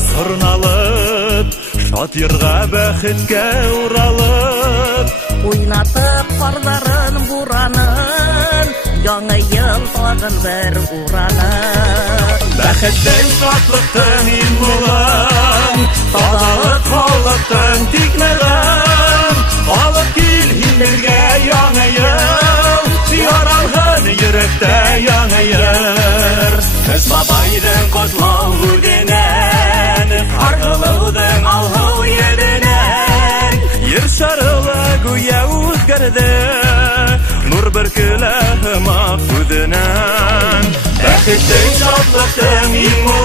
сырналып, шат йырга бәхеткә уралып, уйнатып карларын буранын, яңа ел тагын бер уранын. Бәхеттең, шатлыктың илмулын, тазалык халыктың тикмәген, алып кил һиндергә яңа ел, яралган йөрәктә яңа йыр. Без бабайдың котлау үденән, аргылыудың алгау йеденән, йыр шарылы гүя үзгәрде, нур бөркелә һымак үденән. Бәхеттең, шатлыктың илмулын,